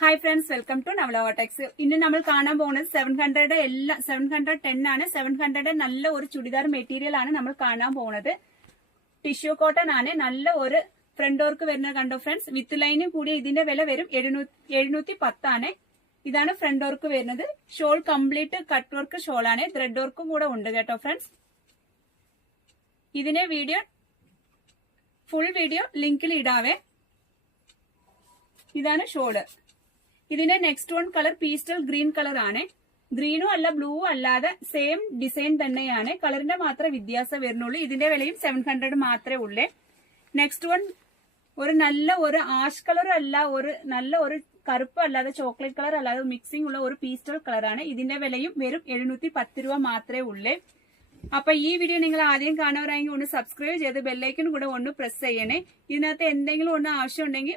Hi friends, welcome to Navala vortex. ഇന്ന് നമ്മൾ കാണാൻ പോകുന്നത് 710 ആണ്. 700 നല്ല ഒരു ചുടിദാർ മെറ്റീരിയൽ ആണ് നമ്മൾ കാണാൻ പോകുന്നത്. ടിഷ്യൂ കോട്ടൺ ആണ്. നല്ല ഒരു ഫ്രണ്ട് വർക്ക് വരുന്നത് കണ്ടോ ഫ്രണ്ട്സ്. വിത്ത് ലൈനും കൂടി ഇതിന്റെ വില വരും 710 ആണ്. ഇതാണ് ഫ്രണ്ട് വർക്ക് വരുന്നത്. Shawl complete cut work shawl ആണ്. ത്രെഡ് വർക്കും കൂടെ ഉണ്ട് കേട്ടോ ഫ്രണ്ട്സ്. ഇതിനെ ഫുൾ വീഡിയോ ലിങ്കിൽ ഇടാവേ. ഇതാണ് ഷോള്. ഇതിന്റെ next one colour പീസ്റ്റൽ green colour ആണ്. ഗ്രീനും അല്ല ബ്ലൂവും അല്ലാതെ സെയിം ഡിസൈൻ തന്നെയാണ്. കളറിന്റെ മാത്രമേ വ്യത്യാസം വരുന്നുള്ളൂ. ഇതിന്റെ വിലയും 700 മാത്രമേ ഉള്ളേ. നെക്സ്റ്റ് വൺ ഒരു നല്ല ഒരു ആഷ് കളർ അല്ല, ഒരു നല്ല ഒരു കറുപ്പ് അല്ലാതെ ചോക്ലേറ്റ് കളർ അല്ലാതെ മിക്സിംഗ് ഉള്ള ഒരു പീസ്റ്റൽ കളറാണ്. ഇതിന്റെ വിലയും വെറും 710 രൂപ മാത്രമേ ഉള്ളേ. അപ്പൊ ഈ വീഡിയോ നിങ്ങൾ ആദ്യം കാണുന്നവരായെങ്കിൽ ഒന്ന് സബ്സ്ക്രൈബ് ചെയ്ത് ബെല്ലൈക്കൺ കൂടെ ഒന്ന് പ്രസ് ചെയ്യണേ. ഇതിനകത്ത് എന്തെങ്കിലും ഒന്ന് ആവശ്യം ഉണ്ടെങ്കിൽ